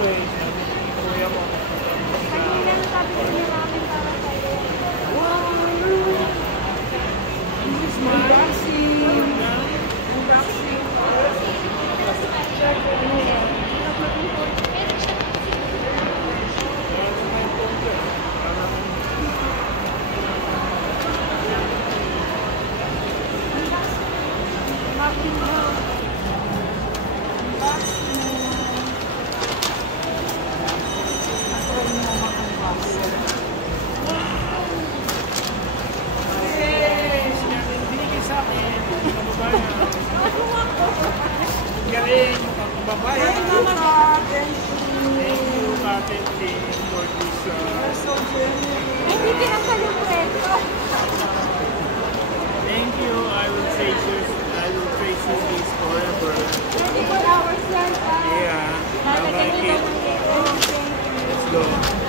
Okay, sabi ni kuya mo. Kanina sabi niya namin para sa'yo. Wow! This is my vaccine! Vaccine! Galing, kababayan. Thank you, Captain Tim, for this. Hindi pinagkalukwento. Thank you. I will treasure this forever. 24 hours yan pa. Yeah, I like it. Let's go.